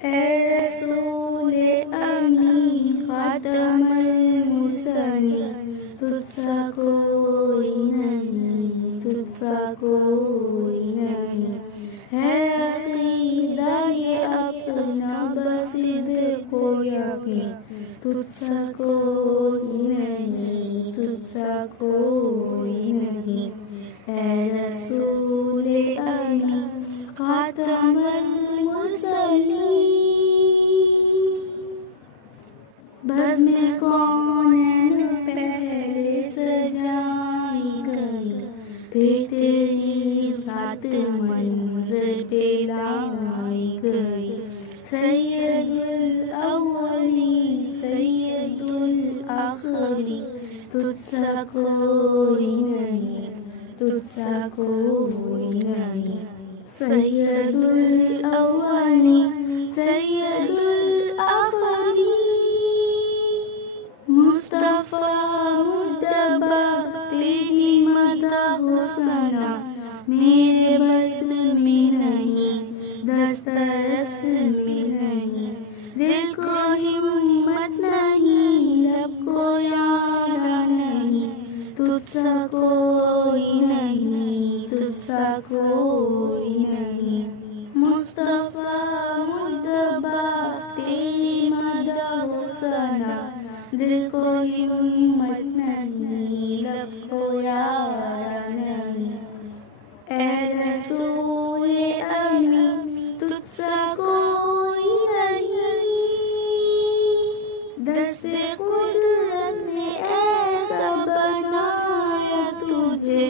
ए रसूले अमी खातमुल मुरसलीन, तुझसा कोई नहीं, तुझसा कोई नहीं। है अकीदा ये अपना बस को यकीन, तुझसा कोई नहीं, तुझसा कोई नहीं। ए रसूले अमी खातमुल मुरसलीन, बज़्म कौनैन पहले सजाई गई, फिर तेरी ज़ात मंज़र पे लाई गई। सैयदुल अव्वली सैयदुल आखिरी, तुझसा कोई नहीं, तुझसा कोई नहीं। सैयदुल अव्वली सैयदुल आखिरी, मुस्तफा मुज्तबा तेरी मदह सना, मेरे बस में नहीं, दस्तरस में नहीं। दिल को हिम्मत नहीं, लब को यारा नहीं, तुझसा कोई नहीं, तुझसा कोई नहीं। मुस्तफा मुज्तबा तेरी मदह सना, दिल को हिम्मत नहीं, लब को यारा नहीं। ए रसूले अमी तुझसा कोई नहीं, दस्ते कुदरत ने ऐसा बनाया तुझे,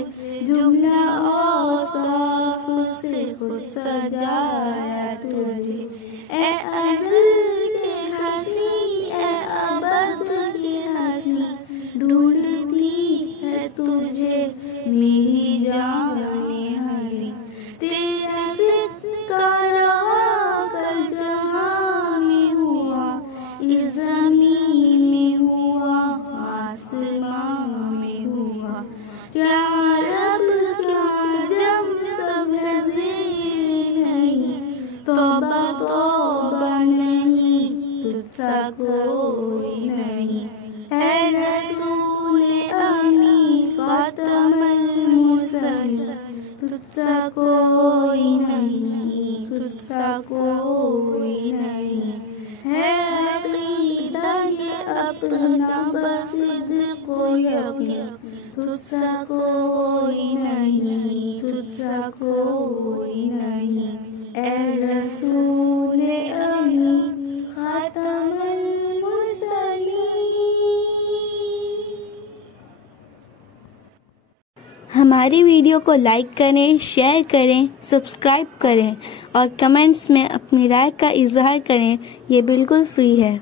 जुमला औसाफ से खुद सजाया तुझे। ए अज़ल के हंसी ए अबद के हंसी, ढूंढती है तुझे मेरी जाने हंसी। तेरा सिक्का रहा कल जहां में हुआ, इस ज़मीन में हुआ, आसमां में हुआ। क्या रब क्या जम सब है ज़ेर नहीं, तौबा तौबा नहीं, तुझसा कोई नहीं। ए रसूले अमी खातमुल मुरसलीन, तुझसा कोई नहीं, तुझसा कोई नहीं। है अकीदा ये अपना बस को यकीन, तुझसा कोई नहीं, तुझसा कोई नहीं। ए रसूले अमी खातमुल मुरसलीन। हमारी वीडियो को लाइक करें, शेयर करें, सब्सक्राइब करें और कमेंट्स में अपनी राय का इजहार करें। ये बिल्कुल फ्री है।